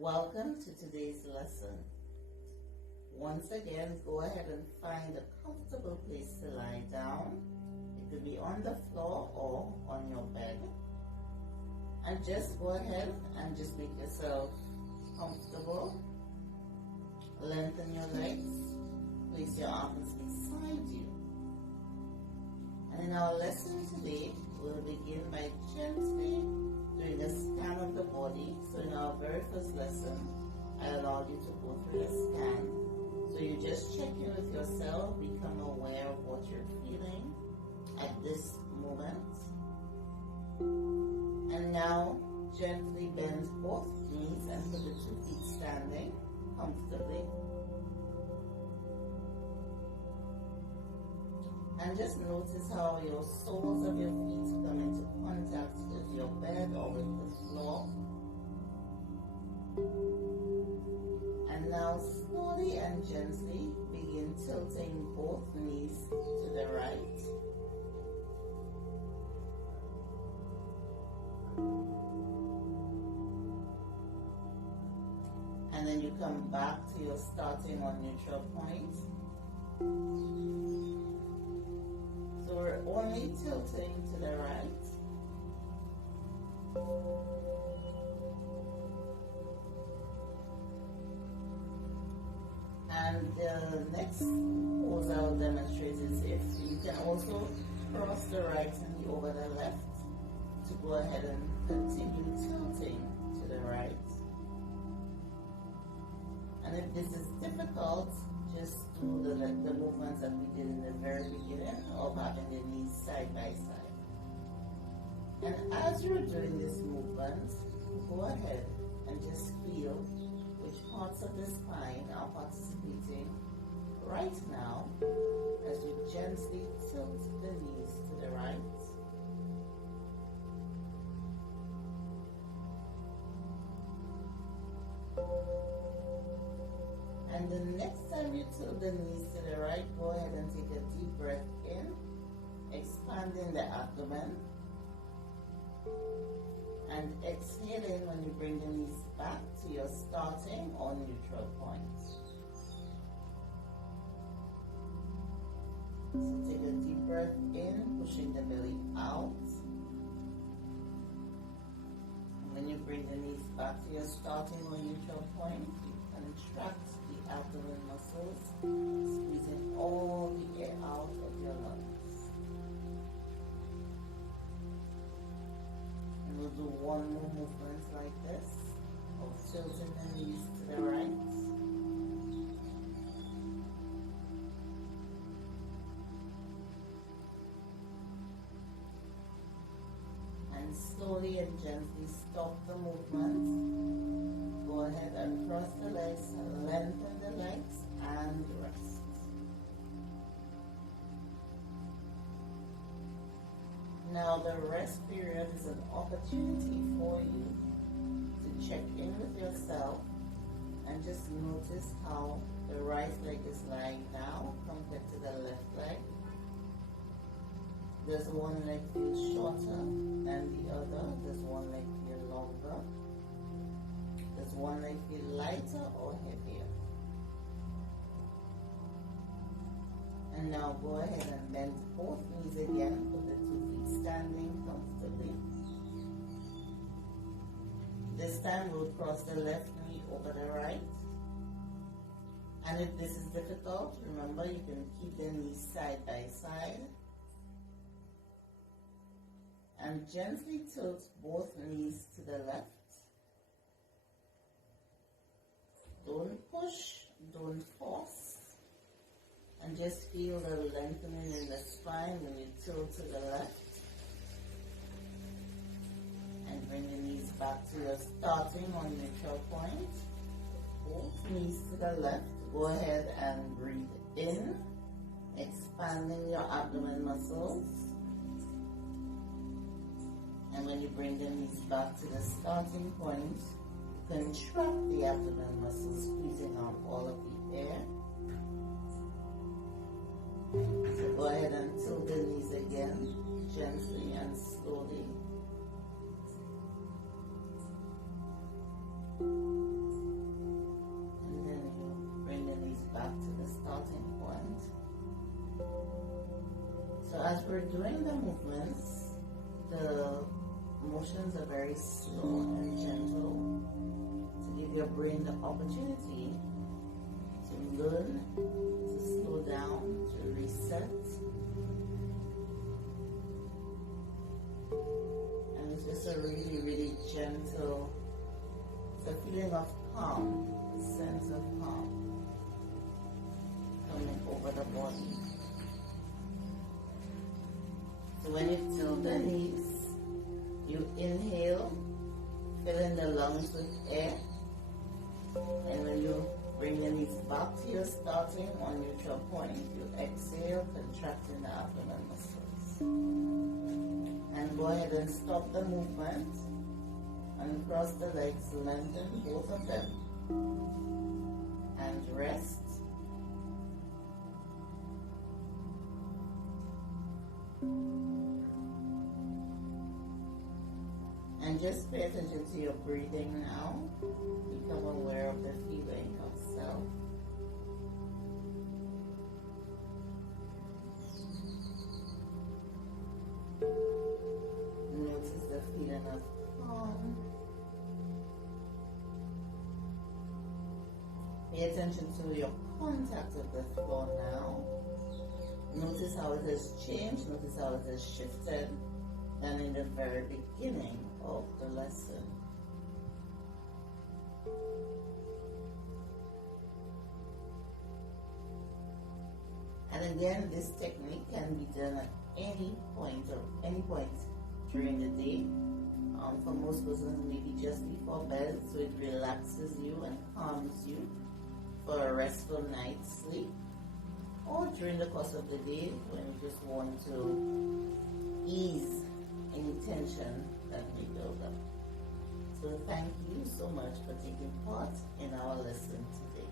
Welcome to today's lesson. Once again, go ahead and find a comfortable place to lie down. It could be on the floor or on your bed. And just go ahead and just make yourself comfortable. Lengthen your legs. Place your arms beside you. And in our lesson today, we'll begin by gently doing a scan of the body. So in our very first lesson, I allowed you to go through the scan. So you just check in with yourself, become aware of what you're feeling at this moment. And now, gently bend both knees and put the 2 feet standing comfortably. And just notice how your soles of your feet come into contact with your bed or with the floor. And now slowly and gently begin tilting both knees to the right. And then you come back to your starting or neutral point. So we're only tilting to the right. And the next pose I'll demonstrate is if you can also cross the right knee over the left to go ahead and continue tilting to the right. And if this is difficult, just do the movements that we did in the very beginning of having the knees side by side. And as you're doing this movement, go ahead and just feel which parts of the spine are participating right now as you gently tilt the knees to the right. And the next time you tilt the knees to the right, go ahead and take a deep breath in, expanding the abdomen. And exhaling when you bring the knees back to your starting or neutral point. So take a deep breath in, pushing the belly out. And when you bring the knees back to your starting or neutral point, you contract the abdomen muscles, squeezing all the air out of your lungs. And we'll do one more movement like this, of tilting the knees to the right. And slowly and gently stop the movement. Go ahead and cross the legs, lengthen the legs, and rest. Now the rest period is an opportunity for you to check in with yourself and just notice how the right leg is lying now compared to the left leg. Does one leg feel shorter than the other? Does one leg feel longer? Does one leg feel lighter or heavier? And now go ahead and bend both knees again. Put the 2 feet standing comfortably. This time we'll cross the left knee over the right. And if this is difficult, remember you can keep the knees side by side. And gently tilt both knees to the left. Don't push, don't force. And just feel the lengthening in the spine when you tilt to the left. And bring the knees back to your starting or neutral point. Both knees to the left. Go ahead and breathe in, expanding your abdomen muscles. And when you bring the knees back to the starting point, contract the abdomen muscles, squeezing out all of the air. So go ahead and tilt the knees again, gently and slowly. Remember, during the movements, the motions are very slow and gentle to give your brain the opportunity to learn, to slow down, to reset. And it's just a really, really gentle, it's a feeling of calm, a sense of calm coming over the body. So when you tilt the knees, you inhale, filling the lungs with air. And when you bring the knees back to your starting or neutral point, you exhale, contracting the abdomen muscles. And go ahead and stop the movement. And cross the legs, lengthen both of them. And rest. And just pay attention to your breathing now. Become aware of the feeling of self. Notice the feeling of calm. Pay attention to your contact with the floor now. Notice how it has changed. Notice how it has shifted than in the very beginning of the lesson. And again, this technique can be done at any point during the day. For most persons, maybe just before bed, so it relaxes you and calms you for a restful night's sleep. Or during the course of the day when you just want to ease any tension that may build up. So thank you so much for taking part in our lesson today.